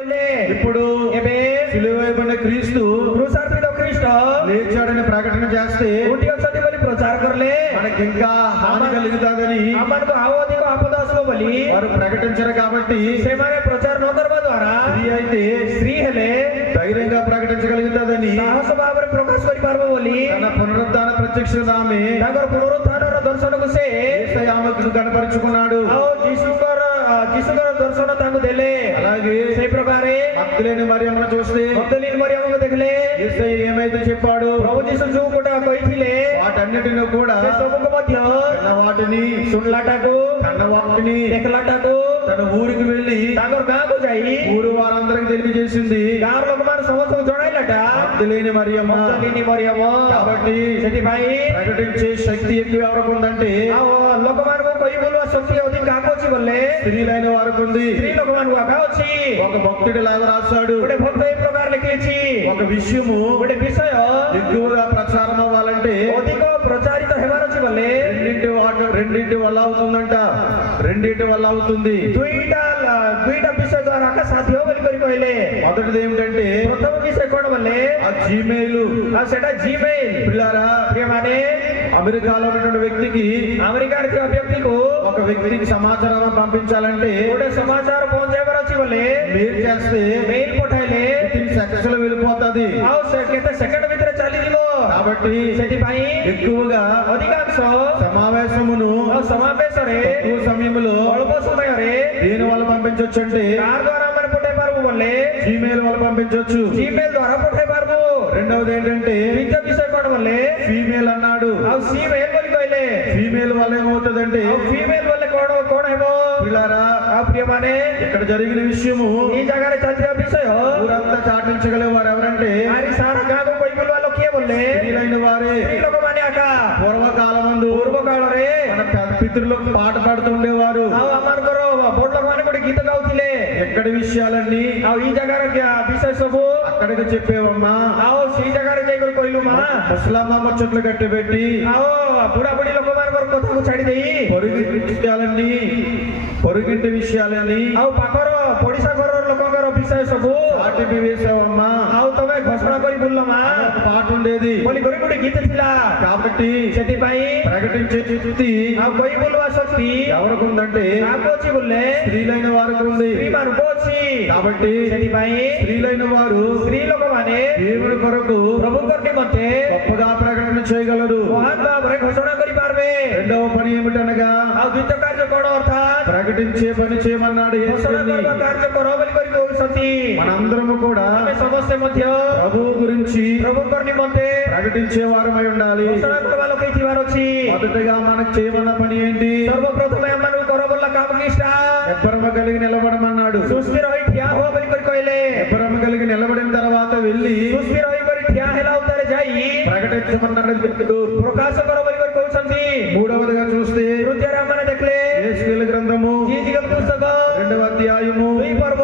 ఇప్పుడు సిలువైబడిన క్రీస్తు లేచాడని ప్రకటన చేస్తే మనకి ఇంకా హాని కలుగుతాదని వారు ప్రకటించరు కాబట్టి స్త్రీ అయితే ధైర్యంగా ప్రకటించగలుగుతాదని తన పునరుద్ధాన ప్రత్యక్ష ఆమె ఆమెకు కనపరుచుకున్నాడు. అలాగే భక్తులేని మరియమ్మను చూస్తే ఏమైతే చెప్పాడు వాటన్నిటిని కూడా వాటిని వాటిని తన ఊరికి వెళ్ళి ఊరు వారందరికి తెలియజేసింది. భక్తులేని మరియమ్మ కాబట్టి ప్రకటించే శక్తి ఎక్కువ ఎవరికి ఉందంటే స్త్రీలైన వారికి ఉంది. ఒక భక్తుడి లాగా రాశాడు. ఒక విషయము ఎక్కువగా ప్రచారం అవ్వాలంటే రెండింటి వల్ల అవుతుందంట. రెండింటి వల్ల అవుతుంది. మొదటిది ఏమిటంటే అమెరికాలో ఉన్న వ్యక్తికి ఒక వ్యక్తికి సమాచారం పంపించాలంటే సమాచారం మెయిల్ చేస్తే సెకండ్స్ వెళ్ళిపోతుంది. కాబట్టి ఎక్కువగా సమావేశమును ఎక్కువ సమయంలో దేని వల్ల పంపించవచ్చు అంటే జీమెయిల్ వల్ల పంపించవచ్చు. జీమెయిల్ ద్వారా రెండవది ఏంటంటే ఫీమేల్ అన్నాడు. ఫీమేల్ వల్ల ఏమవుతుందంటే ఫీమేల్ వల్ల పిల్లారా ఇక్కడ జరిగిన విషయము ఈ జగన్ ఊరంతా చాటించగలే వారు ఎవరంటే స్త్రీలైన వారే. పూర్వకాలమందు మన పితృలకు పాట పాడుతుండేవారు. గీత గావుతిలే ఎక్కడి విషయాలన్నీ ఈ జగన్ విషయ సబు అక్కడికి చెప్పేవమ్మా. ఈ జగన్ ముసలమ్మ చెట్లు కట్టి పెట్టి బుడాబుడి పొరుగింటి విషయాలని ପାଖର ପଡିଶା ଘରର ଲୋକଙ୍କର ବିଷୟ ସବୁ చాటిపి వేసావమ్మా. ତମେ ଘୋଷଣା କରି ବୁଲମା పాట ఉండేది ବୋଲି ଗୋଟେ ଗୀତ ଥିଲା. కాబట్టి ସେଥିପାଇଁ ప్రకటించే శక్తి କହି ବୁଲବା ଶକ୍ତି ఎవరికి ఉందంటే କାହାକୁ ଅଛି ବୋଲେ స్త్రీలైన వారికి ఉంది. ସ୍ତ୍ରୀମାନଙ୍କୁ ଅଛି. కాబట్టి ସେଥିପାଇଁ స్త్రీలైన వారు ସ୍ତ୍ରୀ ଲୋକମାନେ దేవుని కొరకు ప్రభుଙ୍କର ନିମନ୍ତେ గొప్పగా ప్రకటన చేయగలరు. ମହାନ ଭାବରେ ଘୋଷଣା କରିପାରିବେ. రెండవ పని ఏమిటనగా ଦ୍ୱିତୀୟ କାର୍ଯ୍ୟ କଣ ଅର୍ଥାତ୍ ప్రకటించే పని చేయమన్నాడు. କାର୍ଯ୍ୟ କର ବୋଲି କରି କହୁଛନ୍ତି. మనందరము కూడా ସମସ୍ତେ ମଧ୍ୟ ప్రభువు గురించి ప్రభుଙ୍କର నిମନ୍ତେ ప్రకటించే వారమై ఉండాలి. ଘୋଷଣା କରିବା ଲୋକ ହେଇଥିବାର ଅଛି. మొదటగా మనకు చేయమన్న పని ఏంటి? ସର୍ବପ୍ରଥମେ ଆମମାନଙ୍କୁ କର ବୋଲା କାମ କିଛିଟା ఎబ్బరమ కలిగి నిలబడమన్నాడు. ସୁସ୍ଥି ରହି ଠିଆ ହୁଅ ବୋଲି କରି କହିଲେ. ఎబ్బరమ కలిగి నిలబడిన తర్వాత వెళ్ళి ସୁସ୍ଥି ରହି କରି ଠିଆ ହେଲା ଉତ୍ତାରେ ଯାଇ ప్రకటించమన్నాడు. ପ୍ରକାଶ କର ବୋଲି କରି କହୁଛନ୍ତି. మూడవదిగా చూస్తే ତୃତୀୟରେ ଆମମାନେ ଦେଖିଲେ యేసుకేలు గ్రంథము పుస్తక 2వ అధ్యాయము 2 ପର୍ବ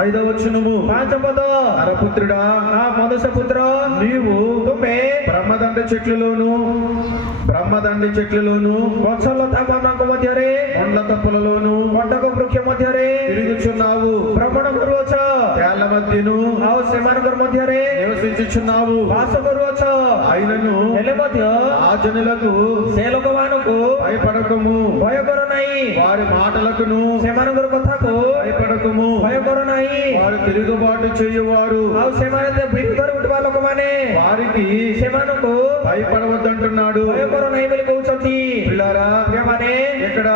5వ వచనము 5 పద నరపుత్రుడా మనుష్య పుత్ర నీవు ତୁମେ బ్రహ్మదండి చెట్లలోను ଗଛଲତା ମାନଙ୍କ ମଧ୍ୟରେ కొండల తప్పులలోను କଟକ ବୃକ୍ଷ ମଧ୍ୟରେ తిరుగుచున్నావు. ଭ୍ରମଣ କରୁଅଛ. తేళ్ల మధ్యను ଆଉ ସେମାନଙ୍କର ମଧ୍ୟରେ నివసించుచున్నావు. ବାସ କରୁଅଛ. ఆయనను ହେଲେ ମଧ୍ୟ ఆ జనులకు ସେ ଲୋକମାନଙ୍କୁ భయపడకము. ଭୟ କର ନାହିଁ. వారి మాటలకును ସେମାନଙ୍କର କଥାକୁ భయపడకము. ଭୟ କର ନାହିଁ. వారు తిరుగుబాటు చేయువారు. ଆଉ ସେମାନେ ବିରୁଦ୍ଧରେ ଉଠିବା ଲୋକମାନେ వారికి ସେମାନଙ୍କୁ భయపడవద్దంటున్నాడు. ଭୟ କର ନାହିଁ ବୋଲି କହୁଛନ୍ତି. పిల్లారా ମାନେ ఇక్కడ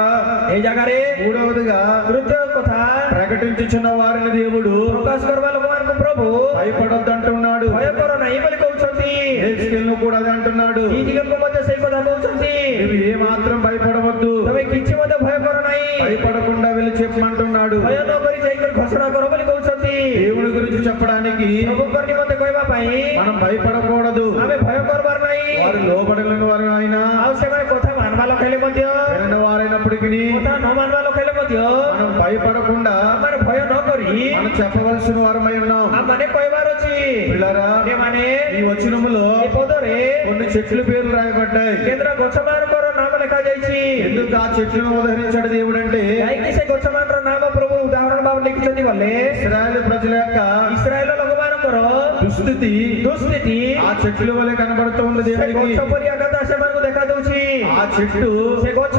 ଏଇ ଜାଗାରେ మూడవదిగా ତୃତୀୟ କଥା ప్రకటించుచున్న వారిని దేవుడు ପ୍ରକାଶ କରିବା ଲୋକମାନଙ୍କୁ ପ୍ରଭୁ భయపడొద్దంటున్నాడు. ଭୟ କର ନାହିଁ ବୋଲି କହୁଛନ୍ତି. యేసుకేలును కూడా అదే అంటున్నాడు. ఈ జగత్కు ମଧ୍ୟ ସେଇ କଥା କହୁଛନ୍ତି. నువ్వు ఏ మాత్రం భయపడవద్దు. ତମେ କିଛି ମଧ୍ୟ ଭୟ କର ନାହିଁ. భయపడకుండా వెళ్ళి చెప్పమంటున్నాడు. ଭୟ ନ କରି ଯାଇକରି ଘୋଷଣା କର ବୋଲି କହୁଛନ୍ତି. దేవుని గురించి చెప్పడానికి ପ୍ରଭୁଙ୍କର ନିମନ୍ତେ କହିବା ପାଇଁ మనం భయపడకూడదు. ଆମେ ଭୟ କରିବାର ନାହିଁ. వారు లోబడలేని వారు ఆయన ଆଉ ସେମାନେ କଥା ମାନବା ଲୋକ ହେଲେ ମଧ୍ୟ వినని వారైనప్పటికీ କଥା ନ ମାନବା ଲୋକ ହେଲେ ମଧ୍ୟ మనం భయపడకుండా ଆମେ ଭୟ ନ କରି మనం చెప్పవలసిన వారమై ఉన్నాం. ଆମମାନେ କହିବାର ଅଛି. పిల్లరా ଏମାନେ ఈ వచనములో ଏ ପଦରେ కొన్ని చెట్లు పేర్లు రాయబడ్డాయి. କେନ୍ଦ୍ର ଗଛ ମାନଙ୍କର ନାମ ଲେଖାଯାଇଛି. ఎందుకు ఆ చెట్లను ఉదహరించాడు దేవుడు అంటే କାହିଁକି ସେ ଗଛ ମାନର ନାମ ପ୍ରଭୁ ଉଦାହରଣ ଭାବରେ ଲେଖିଛନ୍ତି ବୋଲେ ఇశ్రాయేలు ప్రజల యొక్క ଇସ୍ରାଏଲ ଲୋକମାନଙ୍କର దుస్థితి ଦୁଃସ୍ଥିତି ఆ చెట్ల వలె కనబడుతూ ఉంది ସେ దేవునికి. ଗଛ ପରି ଆଘାତ ସେମାନଙ୍କୁ ଦେଖାଯାଉଛି। ఆ చెట్టు ସେ ଗଛ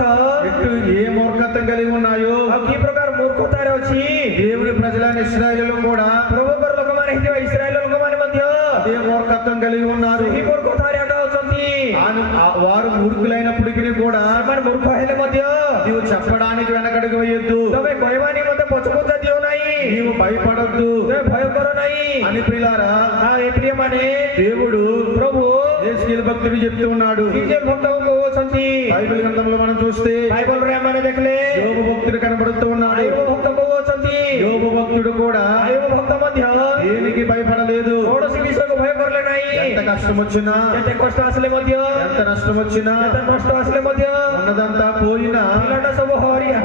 ఏ మూర్ఖత్వం కలిగి ఉన్నాయో ଆଉ କି ପ୍ରକାର ମୂର୍ଖତାରେ ଅଛି। దేవుని ప్రజలైన ఇశ్రాయేలు కూడా ପ୍ରଭୁଙ୍କର ଲୋକମାନେ ହେଇଥିବା ଇସ୍ରାଏଲ ଲୋକମାନେ ମଧ୍ୟ అదే మూర్ఖత్వం కలిగి ఉన్నారు. ସେହି ମୂର୍ଖତାରେ ଆଗ ଅଛନ୍ତି। వారు మూర్ఖులైనప్పటికీ కూడా ସେମାନେ ମୂର୍ଖ ହେଲେ ମଧ୍ୟ నీవు చెప్పడానికి వెనకడుగు వేయొద్దు, ତମେ କହିବାନି ମତେ ପଛଘୁଞ୍ଚା ଦିଅ ନାହିଁ, నీవు భయపడొద్దు ତମେ ଭୟ କର ନାହିଁ। అని ప్రియులారా ଏ ପ୍ରିୟମାନେ దేవుడు ପ୍ରଭୁ యేసుక్రీస్తు భక్తుడు చెప్తూ ఉన్నాడు. ନିଜେ ଭକ୍ତଙ୍କୁ କହୁଛନ୍ତି। బైబిల్ గ్రంథంలో మనం చూస్తే ବାଇବଲରେ ଆମମାନେ ଦେଖିଲେ యోబు భక్తుడు కనబడుతూ ఉన్నాడు. ଆୟୁବ ଭକ୍ତ କହୁଛନ୍ତି। యోబు భక్తుడు కూడా ଆୟୁବ ଭକ୍ତ ମଧ୍ୟ దేనికి భయపడలేదు. କୌଣସି ବିଷୟକୁ ଭୟ କରିଲେ ନାହିଁ। ఎంత కష్టం వచ్చినా, ଯେତେ କଷ୍ଟ ଆସିଲେ ମଧ୍ୟ, ఎంత నష్టం వచ్చినా, ଯେତେ ନଷ୍ଟ ଆସିଲେ ମଧ୍ୟ, ఉన్నదంతా పోయినా ପିଲାଟା ସବୁ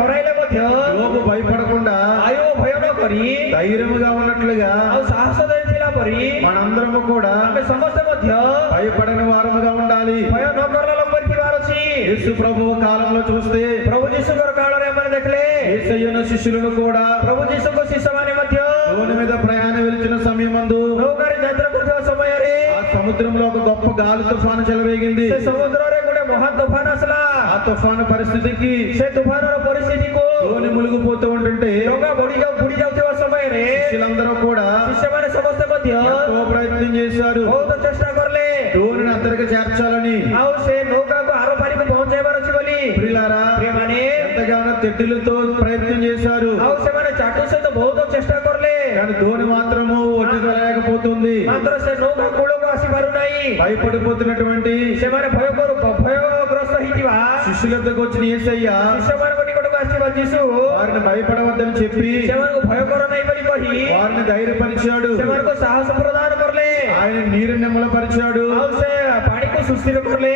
ହରାଇଲେ ମଧ୍ୟ యోబు భయపడకుండా ଆୟୁବ ଭୟ ନ କରି ధైర్యముగా ఉన్నట్లుగా ଆଉ ସାହସ ଦେଇଥିଲା ପରି మనందరము కూడా ଆମେ ସମସ୍ତେ ମଧ୍ୟ భయపడని వారముగా ఉండాలి. ଭୟ ନ କରଲା ଲୋକ ପରି ଥିବାର ଅଛି। యేసు ప్రభువు కాలంలో చూస్తే ପ୍ରଭୁ ଯୀଶୁଙ୍କର କାଳରେ ଆମେ ଦେଖିଲେ యేసయ్యను శిష్యులను కూడా ପ୍ରଭୁ ଯୀଶୁଙ୍କ ଶିଷ୍ୟମାନେ ମଧ୍ୟ దోణి మీద ప్రయాణం వెళ్తున్న సమయమందు ନୌକାରେ ଯାତ୍ରା କରୁଥିବା ସମୟରେ ఆ సముద్రంలో ఒక గొప్ప గాలి తుఫాను చెలవేగింది. ସେ ସମୁଦ୍ରରେ ଗୋଟେ ମହାନ ତୋଫାନ ଆସିଲା। ఆ తుఫాను పరిస్థితికి ସେ ତୁଫାନର ପରିସ୍ଥିତିକୁ దోణి మునిగిపోతూ ఉంటుంటే ଡଙ୍ଗା ବୁଡି ଯାଉଥିବା ସମୟରେ శిష్యులందరూ కూడా ଶିଷ୍ୟମାନେ ସମସ୍ତେ ମଧ୍ୟ ఎంతో ప్రయత్నం చేశారు ବହୁତ ଚେଷ୍ଟା କଲେ దోణిని అద్దరికి చేర్చాలని. ଆଉ ସେ నౌకాକୁ ଆର ପାରିକୁ ପହଞ୍ଚାଇବାର ଅଛି ବୋଲି। ప్రియులారా ପ୍ରିୟମାନେ ఎంతగానో తెడ్డులతో ప్రయత్నం చేశారు, ଆଉ ସେମାନେ ଚାଟୁ ସହିତ ବହୁତ ଚେଷ୍ଟା କଲେ, కానీ దోణి మాత్రము ఒడ్డుకు వెళ్ళలేకపోతుంది. ମାତ୍ର ସେ ନୌକା କୂଳକୁ ଆସି ପାରୁନାହିଁ। భయపడిపోతున్నటువంటి ସେମାନେ ଭୟଗ୍ରସ୍ତ ହେଇଥିବା శిష్యుల దగ్గరకు వచ్చిన యేసయ్య ଶିଷ୍ୟମାନଙ୍କ ନିକଟକୁ ଆସିଥିବା ଯୀଶୁ వారిని భయపడవద్దని చెప్పి ସେମାନଙ୍କୁ ଭୟ କର ନାହିଁ ବୋଲି କହି వారిని ధైర్యపరిచాడు. ସେମାନଙ୍କୁ ସାହସ ପ୍ରଦାନ କଲେ। ఆయన నీరు నిమ్మలపరిచాడు, ଆଉ ସେ ପାଣିକୁ ସୁସ୍ଥିର କଲେ,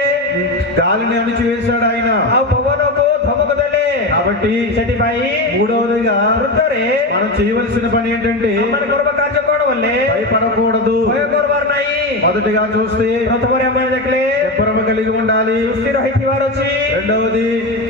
గాలిని అణిచివేశాడు ఆయన. ଆଉ ପବନକୁ ଧମକ ଦେଲେ। కాబట్టి ସେଥିପାଇଁ మూడవదిగా వృద్ధରେ మనం చేయవలసిన పని ఏంటంటే ଆମମାନେ କରିବା କାର୍ଯ୍ୟ କଣ ବୋଲେ భయపడకూడదు. ଭୟ କରିବାର ନାହିଁ। మొదటిగా చూస్తే ପ୍ରଥମରେ ଆମେ ଦେଖିଲେ నిబ్బరమ కలిగి ఉండాలి. ସୁସ୍ଥିର ହେଇଥିବାର ଅଛି। రెండవది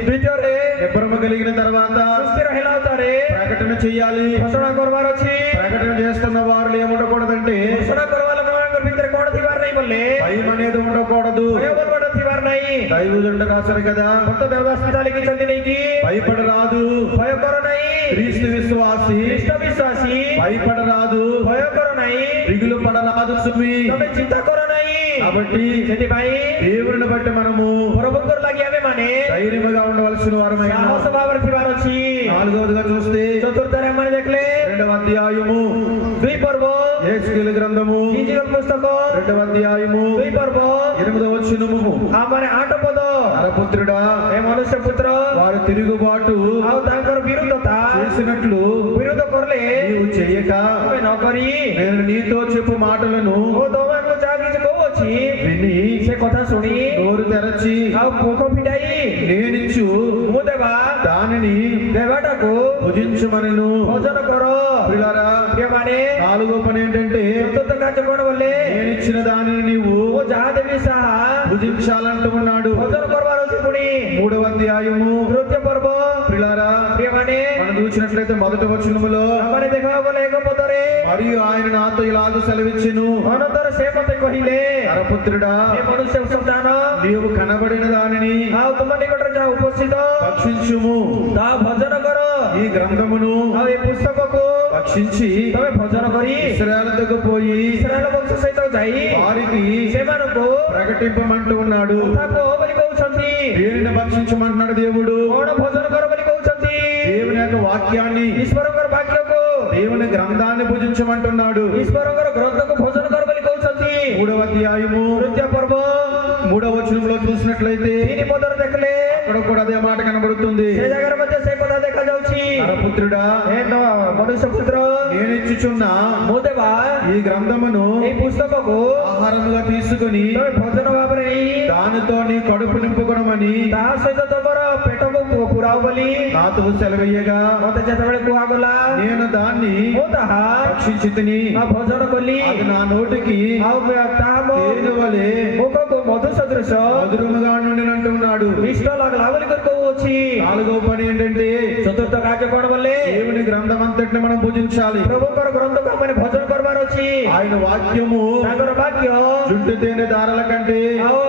ଦ୍ୱିତୀୟରେ నిబ్బరమ కలిగిన తర్వాత ସୁସ୍ଥିର ହେଲା ଉତ୍ତାରେ ప్రకటన చెయ్యాలి. ଘୋଷଣା କରିବାର ଅଛି। ప్రకటన చేస్తున్న వారు ఏముండకూడదంటే ଘୋଷଣା କରିବା ଲୋକମାନଙ୍କ ଭିତରେ କଣ ଥିବାର ନାହିଁ ବୋଲେ భయం అనేది ఉండకూడదు. ଭୟ ବର୍ବଡ଼ ଥିବାର ନାହିଁ। దైవజనుడు రాశారు కదా, ଭକ୍ତ ଦେବଦାସ ଲେଖିଛନ୍ତି ନେଇକି భయపడరాదు ଭୟ କର ନାହିଁ। క్రీస్తు విశ్వాసి, ଖ୍ରୀଷ୍ଟ ବିଶ୍ୱାସୀ భయపడరాదు ଭୟ କର ନାହିଁ, దిగులు పడరాదు సుమి. ତମେ ଚିନ୍ତା କର ନାହିଁ। కాబట్టి ସେଥିପାଇଁ దేవుని బట్టి మనము ପରବର୍ତ୍ତର ଲାଗି ଆମେ ମାନେ ధైర్యముగా ఉండవలసిన వారమై ఉన్నాం. ସାହସ ଭାବରେ ଥିବାର ଅଛି। నాలుగవదిగా చూస్తే ଚତୁର୍ଥରେ ଆମେ ଦେଖିଲେ 2వ అధ్యాయము 2 ପର୍ବ యేసుకేలు గ్రంథము ଇଞ୍ଜିଲ ପୁସ୍ତକ 2వ అధ్యాయము 2 ପର୍ବ 8వ వచనము. ଆମର 8 ପଦ నరపుత్రుడా, ଏ ମନୁଷ୍ୟ పుତ୍ର వారు తిరుగుబాటు ଆଉ ତାଙ୍କର ବିରୁଦ୍ଧତା చేసినట్లు ବିରୋଧ କଲେ నీవు చేయక ତମେ ନ କରି నేను నీతో చెప్పు మాటలను ଓ ତମମାନଙ୍କୁ ଯାହା କିଛି କହୁଅଛି విని ସେ କଥା ଶୁଣି నోరు తెరచి ଆଉ ମୁଖ ଫିଟାଇ నేనిచ్చు ମୁଁ ଦେବା దానిని ଦେବାଟାକୁ భుజించమనెను. ଭୋଜନ କର। ప్రియులారా, ପ୍ରିୟମାନେ నాలుగో పని ఏంటంటే ଚତୁର୍ଥ କାର୍ଯ୍ୟ କଣ ବୋଲେ నేనిచ్చిన దానిని నీవు ମୁଁ ଯାହା ଦେବି ତାହା భుజించాలంటూ ఉన్నాడు. ଭୋଜନ କରିବାର ଅଛି। ପୁଣି 3వ అధ్యాయము ତୃତୀୟ ପର୍ବ ప్రియులారా, ପ୍ରିୟମାନେ మనం చూసినట్లయితే మొదటి వచనములో ଆମମାନେ ଦେଖିବାକୁ ଗଲେ 1 ପଦରେ మరియు ఆయన నాతో ఇలాగ సెలవిచ్చెను, ଅନନ୍ତର ସେ ମତେ କହିଲେ నరపుత్రుడా, ଏ మనుష్య ସନ୍ତାନ నీవు కనబడిన దానిని ଆଉ ତୁମ ନିକଟରେ ଯାହା ଉପସ୍ଥିତ భక్షించుము. ତାହା ଭୋଜନ କର। ఈ గ్రంథమును ଆଉ ଏ ପୁସ୍ତକକୁ భక్షించి ତମେ ଭୋଜନ କରି ఇశ్రాయేలు దగ్గరకు పోయి ଇସ୍ରାଏଲ ବଂଶ ସହିତ ଯାଇ వారికి ସେମାନଙ୍କୁ ప్రకటింపమంటూ ఉన్నాడు. କଥା କହ ବୋଲି କହୁଛନ୍ତି। దేనిని భక్షించమంటున్నాడు దేవుడు? କଣ ଭୋଜନ କର ବୋଲି କହୁଛନ୍ତି? దేవుని యొక్క వాక్యాన్ని, ଈଶ୍ୱରଙ୍କର ବାକ୍ୟକୁ, దేవుని గ్రంథాన్ని భుజించమంటున్నాడు. ଈଶ୍ୱରଙ୍କର ଗ୍ରନ୍ଥକୁ ଭୋଜନ କର ବୋଲି କହୁଛନ୍ତି। 3వ అధ్యాయము ତୃତୀୟ ପର୍ବ 3వ వచనంలో చూసినట్లయితే 3 ପଦରେ ଦେଖିଲେ అక్కడ కూడా అదే మాట కనబడుతుంది. ସେ ଜାଗାରେ ମଧ୍ୟ ସେ କଥା ଦେଖାଯାଉଛି। నరపుత్రుడా, ଏ ମନୁଷ୍ୟ ପୁତ୍ର నేనిచ్చుచున్న ମୁଁ ଦେବା ఈ గ్రంథమును এই పుస్తకకు ఆహారముగా తీసుకుని ତମେ ଭୋଜନ ଭାବରେ ନେଇ దానితో నీ కడుపు నింపుకొనమని ତାହା ସହିତ ତମର ପେଟକୁ ପୁରାଅ ବୋଲି నాతో సెలవయ్యగా ମତେ ଯେତେବେଳେ କୁହାଗଲା నేను దాన్ని ମୁଁ ତାହା భక్షించితిని ଭୋଜନ କଲି అది నా నోటికి ଆଉ ତାହା ମୋ తేనె వలె ମୁଖକୁ మధు సదృଶ మధురముగా నుండినంటున్నాడు. ମିଷ୍ଟ ଲାଗଲା ବୋଲି କରି କହୁଅଛି। నాలుగో పని ఏంటంటే ଚତୁର୍ଥ କାର୍ଯ୍ୟ କଣ ବୋଲେ దేవుని గ్రంథం అంతటిని మనం పూజించాలి. ପ୍ରଭୁଙ୍କର ଗ୍ରନ୍ଥକୁ ଆମେ ଭୋଜନ କରିବାର ଅଛି। ఆయన వాక్యము ତାଙ୍କର ବାକ୍ୟ జుట్టు తేనె దారాల కంటే ଆଉ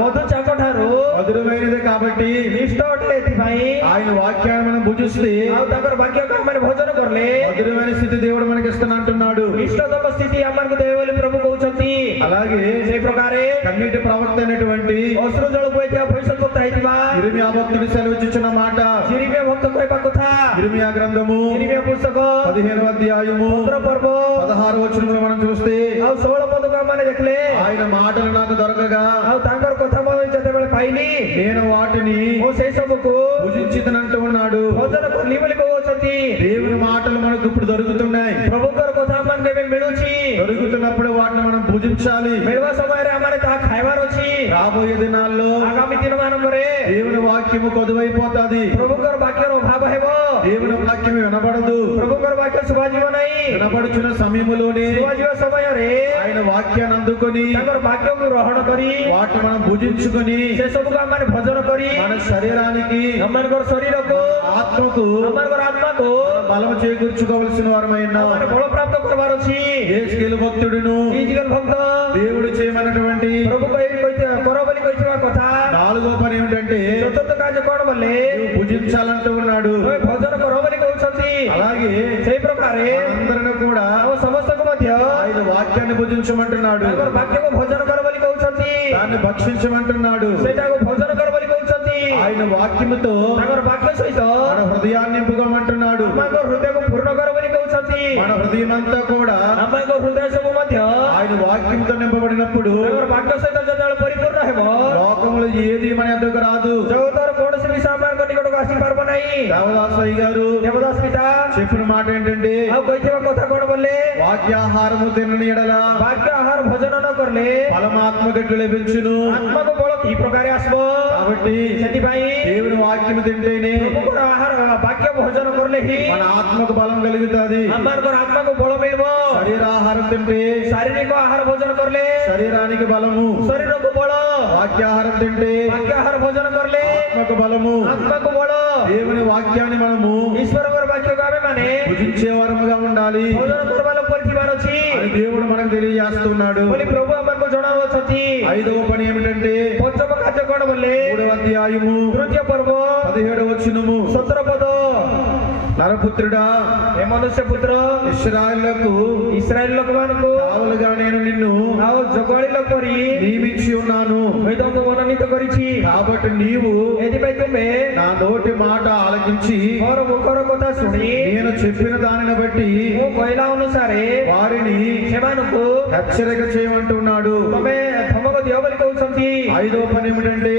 ମଧୁ ଚାକ ଠାରୁ మధురమైనది కాబట్టి ମିଷ୍ଟ ଅଟେ। ଏଥିପାଇଁ ఆయన వాక్యాన్ని మనం భుజిస్తే ଆଉ ତାଙ୍କର ବାକ୍ୟକୁ ଆମେ ଭୋଜନ କଲେ మధురమైన స్థితి దేవుడు మనకి ఇస్తానంటున్నాడు. ମିଷ୍ଟତମ ସ୍ଥିତି ଆମକୁ ଦେବେ ବୋଲି ପ୍ରଭୁ କହୁଛନ୍ତି। అలాగే ସେଇ ପ୍ରକାରେ కన్నీటి ప్రవక్త అయినటువంటి ଅଶ୍ରୁ ଜଳ ବୋହିଥିବା ଭବିଷ୍ୟତ ହେଇଥିବା ఇర్మియా భక్తుడు సెలవిచ్చుచున్న మాట ଜିରିମିଆ ଭକ୍ତ କହିବା କଥା। ఇర్మియా గ్రంథము ଜିରିମିଆ పుస్తକ 15వ అధ్యాయము 15 ପର୍ବ 16వ వచనంలో మనం చూస్తే ଆଉ 16 ପଦକୁ ଆମେ ଦେଖିଲେ ఆయన మాటలు నాకు దొరకగా ଆଉ ତାଙ୍କର କଥା ମୁଁ ଯେତେବେଳେ ପାଇଲି నేను వాటిని ମୁଁ ସେଇ ସବୁକୁ భుజించితనంటూ ఉన్నాడు. ଭୋଜନ କଲି ବୋଲି କହୁଛନ୍ତି। దేవుని మాటలు మనకు ఇప్పుడు దొరుకుతున్నాయి. ପ୍ରଭୁଙ୍କର କଥା ଆମମାନଙ୍କୁ ଏବେ ମିଳୁଛି। దొరుకుతున్నప్పుడు వాటిని మనం భుజించాలి. ମିଳିବା ସମୟରେ ଆମର ତାହା ଖାଇବାର ଅଛି। రాబోయే దినాల్లో ଆଗାମୀ ଦିନ ମାନଙ୍କରେ దేవుని వాక్యము కొదువైపోతాది. ପ୍ରଭୁଙ୍କର ବାକ୍ୟର ଅଭାବ ହେବ। దేవుని వాక్యము వినబడదు. ପ୍ରଭୁଙ୍କର ବାକ୍ୟ ଶୁଭାଯିବ ନାହିଁ। వినబడుచున్న సమయములోనే ଶୁଭାଯିବା ସମୟରେ ఆయన వాక్యాన్ని అందుకొని ତାଙ୍କର ବାକ୍ୟକୁ ଗ୍ରହଣ କରି వాటిని మనం భుజించుకొని ସେ ସବୁକୁ ଆମେ ଭୋଜନ କରି మన శరీరానికి ଆମମାନଙ୍କର ଶରୀରକୁ ఆత్మకు ଆମମାନଙ୍କର ଆତ୍ମାକୁ బలము చేకూర్చుకోవలసిన వారమై ఉన్నాం. ଆମେ ବଳ ପ୍ରାପ୍ତ କରିବାର ଅଛି। యేసుక్రీస్తు భక్తుడును ఈ ଜୀବନ ଭକ୍ତ దేవుడు చేయమన్నటువంటి ପ୍ରଭୁ କର ବୋଲି କହିଥିବା କଥା। నాలుగో పని ఏమిటంటే ଚତୁର୍ଥ କାର୍ଯ୍ୟ କଣ ବୋଲେ నువ్వు భుజించాలంటూ ఉన్నాడు. ତମେ ଭୋଜନ କର ବୋଲି କହୁଛନ୍ତି। అలాగే ସେଇ ପ୍ରକାରେ అందరిని కూడా ଆମ ସମସ୍ତଙ୍କୁ ମଧ୍ୟ ఆయన వాక్యాన్ని భుజించమంటున్నాడు. ତାଙ୍କର ବାକ୍ୟକୁ ଭୋଜନ କର ବୋଲି କହୁଛନ୍ତି। దాన్ని భక్షించమంటున్నాడు. ସେଇଟାକୁ ଭୋଜନ କର ବୋଲି କହୁଛନ୍ତି। ఆయన వాక్యముతో ତାଙ୍କର ବାକ୍ୟ ସହିତ మన హృదయాన్ని నింపుకోమంటున్నాడు. ଆମଙ୍କ ହୃଦୟକୁ ପୂର୍ଣ୍ଣ କର ବୋଲି କହୁଛନ୍ତି। మన హృదయం అంతా కూడా ଆମଙ୍କ ହୃଦୟ ସବୁ ମଧ୍ୟ ఆయన వాక్యంతో నింపబడినప్పుడు ତାଙ୍କର ବାକ୍ୟ ସହିତ ଯେତେବେଳେ ପରିପୂର୍ଣ୍ଣ ହେବ లోకములో ఏది మన ఎద్దకు రాదు. ଜଗତର କୌଣସି ବିଷୟ ଆମମାନଙ୍କ ନିକଟକୁ ଆସିପାରିବ ନାହିଁ। దేవదాసయ్య గారు ଦେବଦାସ ପିତା చెప్పిన మాట ఏంటంటే ଆଉ କହିଥିବା କଥା କଣ ବୋଲେ వాక్యాహారము తినని ఎడల ବାକ୍ୟ ଆହାର ଭୋଜନ ନ କଲେ ఫలమాత్మ గట్లు లభించును. ଆତ୍ମାକୁ ବଳ କି ପ୍ରକାରେ ଆସିବ। కాబట్టి ସେଥିପାଇଁ దేవుని వాక్యము తింటేనే ପ୍ରଭୁଙ୍କର ଆହାର ବାକ୍ୟ ଭୋଜନ କଲେ ହିଁ మన ఆత్మకు బలం కలుగుతుంది. ଆମମାନଙ୍କର ଆତ୍ମାକୁ ବଳ ମିଳିବ। శరీరాహారం తింటే ଶାରୀରିକ ଆହାର ଭୋଜନ କଲେ శరీరానికి బలము, ଶରୀରକୁ ବଳ, వాక్యాహారం తింటే ବାକ୍ୟ ଆହାର ଭୋଜନ କଲେ ఆత్మకు బలము. ଆତ୍ମାକୁ ବଳ। దేవుని వాక్యాన్ని మనము ଈଶ୍ୱରଙ୍କର ବାକ୍ୟକୁ ଆମେ ମାନେ భుజించే వారముగా ఉండాలి ଭୋଜନ କରିବା ଲୋକ ଥିବାର ଅଛି అని దేవుడు మనకు తెలియజేస్తున్నాడు. ବୋଲି ପ୍ରଭୁ ଆମକୁ ଜଣାଉଛନ୍ତି। ఐదవ పని ఏమిటంటే ପଞ୍ଚମ କାର୍ଯ୍ୟ କଣ ବୋଲେ 3వ అధ్యాయము ତୃତୀୟ ପର୍ବ 17వ వచనము 17 ପଦ నరపుత్రుడా ଏ ମନୁଷ୍ୟ ପୁତ୍ର ఇశ్రాయేలులకు ଇସ୍ରାଏଲ ଲୋକମାନଙ୍କୁ కావలుగా నేను నిన్ను ଆଉ ଜଗଳିଲ ପରି నియమించి ఉన్నాను. ମୁଁ ତମକୁ ମନୋନୀତ କରିଛି। కాబట్టి నీవు ଏଥିପାଇଁ ତୁମେ నా నోటి మాట ఆలకించి ମୋର ମୁଖର କଥା ଶୁଣି నేను చెప్పిన దానిని బట్టి ମୁଁ କହିଲା ଅନୁସାରେ వారిని ସେମାନଙ୍କୁ హెచ్చరిక చేయమంటున్నాడు. ତମେ ଧମକ ଦିଅ ବୋଲି କହୁଛନ୍ତି। ఐదవ పని ఏమిటంటే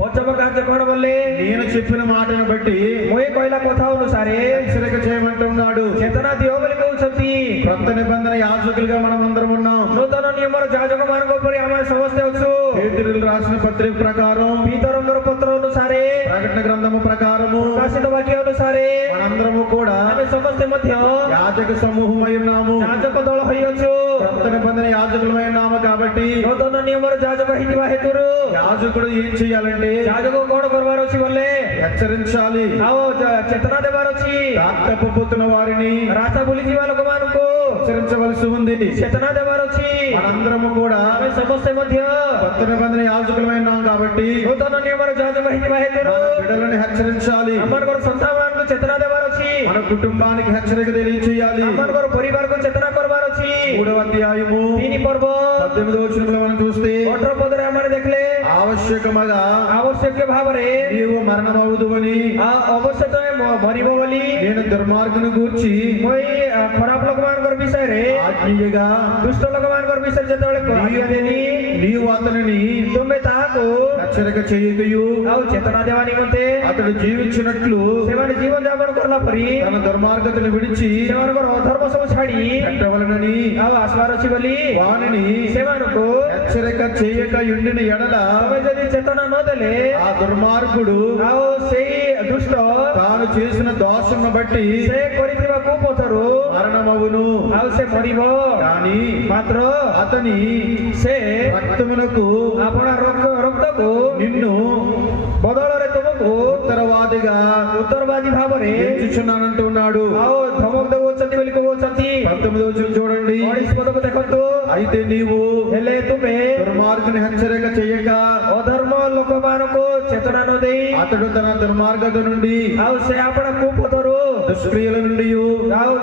ପଞ୍ଚମ କାର୍ଯ୍ୟ କଣ ବୋଲେ నేను చెప్పిన మాటను బట్టి ମୁଁ ଏ କହିଲା କଥା ଅନୁସାରେ హెచ్చరిక చేయమంటున్నాడు. ଚେତନା ଦିଅ ବୋଲି କହୁଛନ୍ତି। క్రొత్త నిబంధన యాజకులుగా మనం అందరం ఉన్నాం. ନୂତନ ନିୟମର ଯାଜକ ମାନଙ୍କ ଉପରେ ଆମେ ସମସ୍ତେ ଅଛୁ। పేతురు రాసిన పత్రిక ప్రకారం ପିତରଙ୍କର ପତ୍ର ଅନୁସାରେ ప్రకటన గ్రంథము ప్రకారము ପ୍ରକାଶିତ ବାକ୍ୟ ଅନୁସାରେ మనందరము కూడా ଆମେ ସମସ୍ତେ ମଧ୍ୟ యాజక సమూహమై ఉన్నాము. ଯାଜକ ଦଳ ହୋଇଅଛୁ। క్రొత్త నిబంధన యాజకులమై ఉన్నాము. కాబట్టి ନୂତନ ନିୟମର ଯାଜକ ହେଇଥିବା ହେତୁରୁ యాజకుడు ఏం చేయాలంటే ଯାଜକ କଣ କରିବାର ଅଛି ବୋଲେ హెచ్చరించాలి. ଆଉ ଚେତନା ଦେବାର ଅଛି। దారి తప్పిపోతున్న వారిని ରାସ୍ତା ବୁଲିଯିବା ଲୋକମାନଙ୍କୁ హెచ్చరించవలసి ఉంది. ଚେତନା ଦେବାର ଅଛି। మనందరము కూడా ଆମେ ସମସ୍ତେ ମଧ୍ୟ కొత్త నిబంధన యాజకులమై ఉన్నాం. కాబట్టి ନୂତନ ନିୟମର ଯାଜକ ହେଇଥିବା ହେତୁରୁ మన బిడ్డలను హెచ్చరించాలి. ଆମମାନଙ୍କର ସନ୍ତାନମାନଙ୍କୁ ଚେତନା ଦେବାର ଅଛି। మన కుటుంబానికి హెచ్చరిక తెలియచేయాలి. ଆମମାନଙ୍କର ପରିବାରକୁ ଚେତନା କରିବାର ଅଛି। 3వ అధ్యాయము 3 ପର୍ବ 18వ వచనంలో మనం చూస్తే 18 ପଦରେ ଆମେ ଦେଖିଲେ ఆవశ్యకమగా ଆବଶ୍ୟକ ଭାବରେ నీవు మరణమవుదువని ଅବଶ୍ୟ ତମେ ମରିବ ବୋଲି నేను దుర్మార్గుని గూర్చి ମୁଁ ଏଇ ଖରାପ ଲୋକମାନଙ୍କର ବିଷୟରେ ఆజ్ఞ ఆజ్ఞయగా ଦୁଷ୍ଟ ଲୋକମାନଙ୍କର ବିଷୟରେ ଯେତେବେଳେ କହିଦେଲି నీవు అతనిని ତୁମେ ତାହାକୁ హెచ్చరిక చేయకయు ଆଉ ଚେତନା ଦେବା ନିମନ୍ତେ అతడు జీవించినట్లు ସେମାନେ ଜୀବନ ଯାପନ କଲା ପରି తన దుర్మార్గతను విడిచి ସେମାନଙ୍କର ଅଧର୍ମ ସବୁ ଛାଡି పెట్టవలనని ଆଉ ଆସିବାର ଅଛି ବୋଲି వానిని ସେମାନଙ୍କୁ హెచ్చరిక చేయక యుండిన ఎడల ତମେ ଯଦି ଚେତନା ନ ଦେଲେ ఆ దుర్మార్గుడు ଆଉ ସେଇ ଦୁଷ୍ଟ తాను చేసిన దోషమును బట్టి ସେ କରିଥିବା କୁପଥରୁ మరణమవును ଆଉ ସେ ମରିବ కానీ ମାତ୍ର అతని ସେ రక్తమునకు ଆପଣ ରକ୍ତକୁ నిన్ను ବଦଳରେ ତୁମକୁ ఉత్తరవాదిగా ଉତ୍ତରବାଦୀ ଭାବରେ ఎంచుచున్నానంటున్నాడు. ଆଉ ଧମକ ଦେଉଛନ୍ତି ବୋଲି କହୁଛନ୍ତି। 19వ వచనం చూడండి. 19 ପଦକୁ ଦେଖନ୍ତୁ। అయితే నీవు ହେଲେ ତୁମେ దుర్మార్గుని హెచ్చరిక చేయక ଅଧର୍ମ ଲୋକମାନଙ୍କୁ ଚେତନା ନ ଦେଇ అతడు తన దుర్మార్గత నుండి ଆଉ ସେ ଆପଣ କୁପଥରୁ దుష్క్రియల నుండి ଆଉ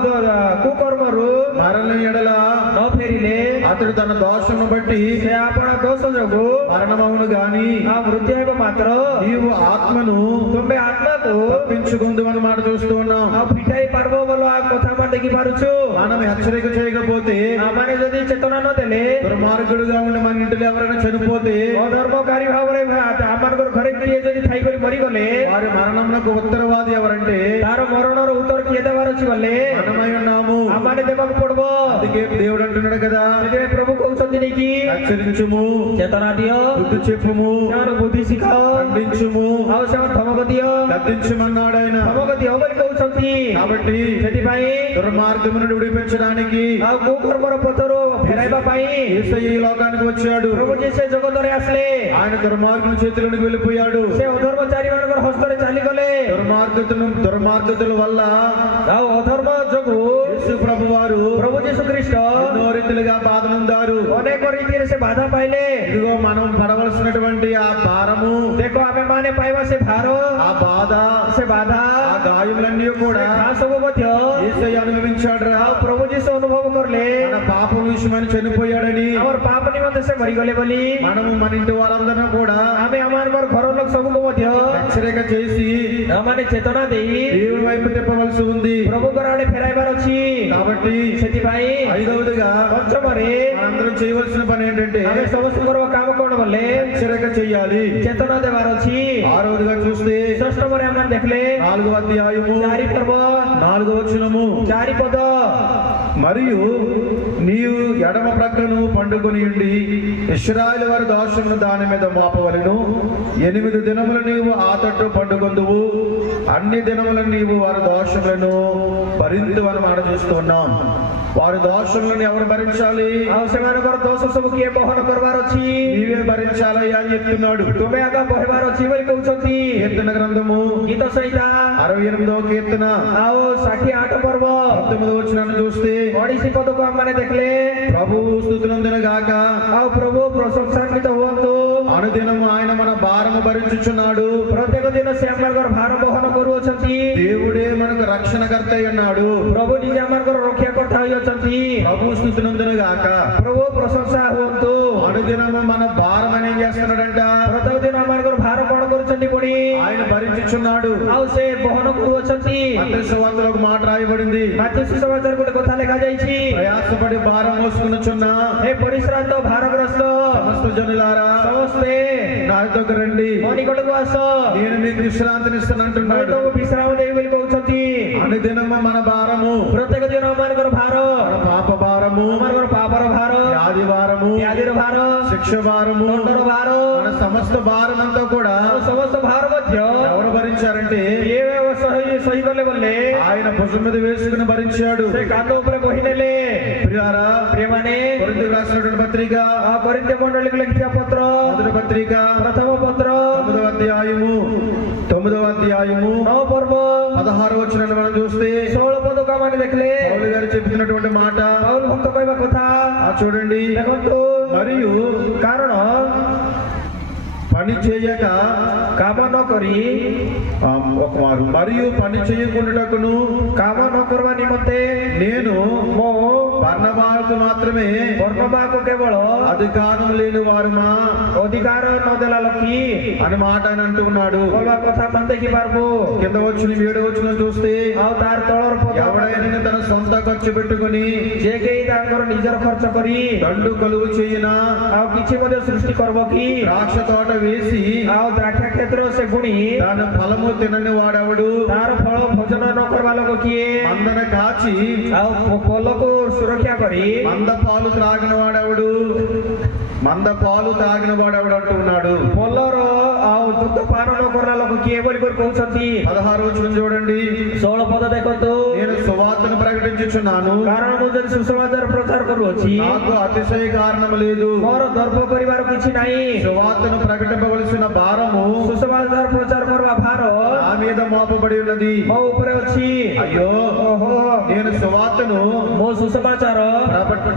କୁକର୍ମରୁ మరణ ఎడల ନ ଫେରିଲେ అతడు తన దోషమును బట్టి ସେ ଆପଣ ଦୋଷ ଯୋଗୁ మరణమవును గాని ଆଉ మృତ୍ୟు ହେବ ମାତ୍ର నీవు ఆత్మను ତୁମେ ଆତ୍ମାକୁ తప్పించుకుందు అని మాట చూస్తూ ఉన్నాం. ଆଉ ଫିଟାଇ ପାରିବ ବୋଲି ఆ କଥା ଆମେ ଦେଖିପାରୁଛୁ। మనం హెచ్చరిక చేయకపోతే ଆମେ ଯଦି ଚେତନା ନ ଦେଲେ దుర్మార్గుడుగా ఉండి మన ఇంటిలో ఎవరైనా చనిపోతే ଅଧର୍ମକାରୀ ଭାବରେ ଆମମାନଙ୍କର ଘରେ କିଏ ଯଦି ଥାଇକରି ମରିଗଲେ వారి మరణమునకు ఉత్తరవాది ఎవరంటే ତାର ମରଣର ଉତ୍ତର କିଏ ଦେବାର ଅଛି ବୋଲେ మనమై ఉన్నాము. ଆମମାନେ ଦେବାକୁ ପଡିବ। అందుకే దేవుడు అంటున్నాడు కదా, ସେଥିପାଇଁ ପ୍ରଭୁ କହୁଛନ୍ତି ନେଇକି హెచ్చరించుము, ଚେତନା ଦିଅ, బుద్ధి చెప్పుము, ସେମାନଙ୍କୁ ବୁଦ୍ଧି ଶିଖାଅ, ఖండించుము, ଆଉ ସେମାନେ ଧମକ ଦିଅ, గద్దించమన్నాడు ఆయన. ଧମକ ଦିଅ ବୋଲି କହୁଛନ୍ତି। కాబట్టి ସେଥିପାଇଁ దుర్మార్గము నుండి విడిపించడానికి ଆଉ କୁକର୍ମର ପଥରୁ ଫେରାଇବା ପାଇଁ యేసయ్య ఈ లోకానికి వచ్చాడు. ପ୍ରଭୁ ଯୀଶୁ ସେ ଜଗତରେ ଆସିଲେ। ఆయన దుర్మార్గుని చేతిలోనికి వెళ్ళిపోయాడు. ସେ ଅଧର୍ମଚାରୀ ମାନଙ୍କର ହସ୍ତରେ ଚାଲିଗଲେ। దుర్మార్గతుల వల్ల ଆଉ ଅଧର୍ମ ଯୋଗୁ యేసు ప్రభు వారు ପ୍ରଭୁ ଯୀଶୁ ଖ୍ରୀଷ୍ଟ ఎన్నో రీతిలుగా బాధనుందారు. ଅନେକ రీତିରେ ସେ ବାଧା ପାଇଲେ। ఇదిగో మనం పడవలసినటువంటి ఆ భారము, ଦେଖ ଆମେ ମାନେ ପାଇବା ସେ ଭାର, ఆ బాధ, ସେ ବାଧା, ఆ గాయములన్నీ కూడా ତାହା ସବୁ ମଧ୍ୟ యేసయ్య అనుభవించాడు. ଆଉ ପ୍ରଭୁ ଯୀଶୁ ଅନୁଭବ କରିଲେ। మన పాపం విషయమని చనిపోయాడని ଆମର ପାପ ନିମନ୍ତେ ସେ ମରିଗଲେ ବୋଲି మనము మన ఇంటి వారందరం కూడా ଆମେ ଆମମାନଙ୍କର ଘର ଲୋକ ସବୁକୁ ମଧ୍ୟ హెచ్చరిక చేసి ଆମମାନେ ଚେତନା ଦେଇ దేవుని వైపు తిప్పవలసి ఉంది. ପ୍ରଭୁଙ୍କର ଆଡେ ଫେରାଇବାର ଅଛି। కాబట్టి ସେଥିପାଇଁ ఐదవదిగా ପଞ୍ଚମରେ మనందరం చేయవలసిన పని ఏంటంటే ଆମେ ସମସ୍ତଙ୍କର କାମ କଣ ବୋଲେ హెచ్చరిక చెయ్యాలి. ଚେତନା ଦେବାର ଅଛି। ఆరవదిగా చూస్తే ଷଷ୍ଠମରେ ଆମେ ଦେଖିଲେ 4వ అధ్యాయము 4 పర్ବ 4వ వచనము, 4 పଦ, మరియు నీవు ఎడమ ప్రక్కను పండుకొని ఉండి ఇశ్రాయేలు వారి దోషమును దాని మీద మోపవలెను. 8 దినములు నీవు ఆ తట్టు పండుకొందువు, అన్ని దినములు నీవు వారి దోషములను భరించు అని మాట చూస్తున్నాం. వారి దోషములను ఎవరు భరించాలి? ଆଉ ସେମାନଙ୍କର ଦୋଷ ସବୁ କିଏ ବହନ କରିବାର ଅଛି? నీవే భరించాలయ్యా అని చెప్తున్నాడు. ତୁମେ ଆଗ ବହିବାର ଅଛି ବୋଲି କହୁଛନ୍ତି। కీర్తన గ్రంథము ଗୀତ ସଂହିତା 68వ కీర్తన ଆଉ 68 పର୍ବ 19వ వచనాన్ని చూస్తే 19 ପଦକୁ ଆମମାନେ ଦେଖିଲେ ప్రభువు స్తుతినందున గాక, ଆଉ ପ୍ରଭୁ ପ୍ରଶଂସାନ୍విତ ହୁଅନ୍ତୁ। అనుదినము ఆయన మన భారము భరించుచున్నాడు. ପ୍ରତ୍ୟେକ ଦିନ ସେ ଆମମାନଙ୍କର ଭାର ବହନ କରୁଅଛନ୍ତି। దేవుడే మనకు రక్షణకర్త అయి ఉన్నాడు. ପ୍ରଭୁ ନିଜେ ଆମମାନଙ୍କର ରକ୍ଷାକର୍ତ୍ତା ହୋଇଅଛନ୍ତି। ప్రభు స్తుతినందున గాక. ପ୍ରଭୁ ପ୍ରଶଂସା ହୁଅନ୍ତୁ। అనుదినము మన భారం అని ఏం చేస్తున్నాడంట? ପ୍ରତ୍ୟେକ ଦିନ ଆମମାନଙ୍କର ଭାର କଣ କରୁଛନ୍ତି ପୁଣି? ఆయన భరించుచున్నాడు. ଆଉ ସେ ବହନ କରୁଅଛନ୍ତି। మత్తయి సువార్తలో ఒక మాట రాయబడింది, ମାତ୍ୟ ସୁସମାଚାର ଗୋଟେ କଥା ଲେଖାଯାଇଛି, ప్రయాసపడి భారం మోసుకునుచున్న ହେ ପରିଶ୍ରାନ୍ତ ଭାରଗ୍ରସ୍ତ సమస్త జనులారా ସମସ୍ତେ నా యొద్దకు రండి, ମୋ ନିକଟକୁ ଆସ, నేను మీకు విశ్రాంతినిస్తాను ମୁଁ అంటున్నాడు. ତମକୁ ବିଶ୍ରାମ ଦେବି ବୋଲି କହୁଛନ୍ତି। అనుదినము మన భారము, ପ୍ରତ୍ୟେକ ଦିନ ଆମମାନଙ୍କର ଭାର, మన పాప భారము, ଆମମାନଙ୍କର ପାପର ଭାର, వ్యాధి భారము, ବ୍ୟାଧିର ଭାର, శిక్ష భారము, ଦଣ୍ଡର ଭାର, మన సమస్త భారం అంతా కూడా ଆଉ ସମସ୍ତ ଭାର ମଧ୍ୟ ఎవరు భరించారంటే କିଏ ସହିଗଲେ ବୋଲେ ఆయన భుజం మీద వేసుకుని భరించాడు. ସେ କାନ୍ଧ ଉପରେ ବହିନେଲେ। ప్రియారా, ପ୍ରିୟମାନେ, కొరింథీయులకు రాసినటువంటి పత్రిక కొరింథీ మండలికి ଲେଖିଥିବା ପତ୍ର మొదటి పత్రిక ପ୍ରଥମ ପତ୍ର 9వ అధ్యాయము 9 ପର୍ବ 16వ వచనాన్ని మనం చూస్తే 16 ପଦକୁ ଆମେ ଦେଖିଲେ పౌలు గారు చెప్తున్నటువంటి మాట పౌలు భక్ତ କହିବା କଥା చూడండి. ଦେଖନ୍ତୁ, మరియు କାରଣ పని చేయక କାମ ନ କରି ఒక మారు మరియు పని చేయకుండాకును କାମ ନ କରିବା ନିମନ୍ତେ నేను ମୁଁ బర్నబాకు మాత్రమే ବର୍ଣ୍ଣବାକୁ କେବଳ అధికారం లేని వారుమా ଅଧିକାର ନଦେଲା ଲକି అని మాట ఆయన అంటూ ఉన్నాడు. କହିବା କଥା ମାନେ ଦେଖିପାରିବୁ। కింద వచ్చిన 7వ వచనం చూస్తే ଆଉ ତାର ତଳର ପଦ ఎవడైనా తన సొంత ఖర్చు పెట్టుకుని ଯେ କେହି ତାଙ୍କର ନିଜର ଖର୍ଚ୍ଚ କରି దండు కలుగు చేయినా ଆଉ କିଛି ମଧ୍ୟ ସୃଷ୍ଟି କରିବ କି ద్రాక్ష తోట వేసి ଆଉ ଦ୍ରାକ୍ଷା କ୍ଷେତ୍ର ସେ ଗୁଣି దాని ఫలము తినని వాడెవడు? ତାର ଫଳ ଭୋଜନ ନ କରିବା ଲୋକ କିଏ? మందన కాచి ଆଉ ପୋଲକୁ ସୁରକ୍ଷା କରି మంద పాలు త్రాగిన వాడెవడు? మంద పాలు తాగిన వాడెవడు అంటున్నాడు. ପୋଲର ଆଉ ଦୁଗ୍ଧ ପାନ ନ କରିବା ଲୋକ କିଏ ବୋଲି କରି କହୁଛନ୍ତି। 16వ వచనం చూడండి. 16 ପଦ ଦେଖନ୍ତୁ। నేను సువార్తను ప్రకటించుచున్నాను, କାରଣ ମୁଁ ଯଦି ସୁସମାଚାର ପ୍ରଚାର କରୁଅଛି నాకు అతిశయ కారణం లేదు. ମୋର ଗର୍ବ କରିବାର କିଛି ନାହିଁ। సువార్తను ప్రకటింపవలసిన భారము ସୁସମାଚାର ପ୍ରଚାର କରିବା ଭାର నా మీద మోపబడి ఉన్నది. ମୋ ଉପରେ ଅଛି। అయ్యో, ଓହୋ, నేను సువార్తను ମୋ ସୁସମାଚାର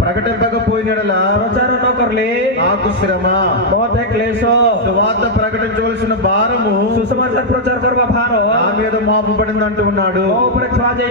ప్రకటింపకపోయినడలా ପ୍ରଚାର ନ କରିଲେ నాకు శ్రమ. ମୋତେ କ୍ଲେଶ। సువార్త ప్రకటించవలసిన భారము ସୁସମାଚାର ପ୍ରଚାର କରିବା ଭାର నా మీద మోపబడింది అంటూ ఉన్నాడు. ମୋ ଉପରେ ଛୁଆଯାଇ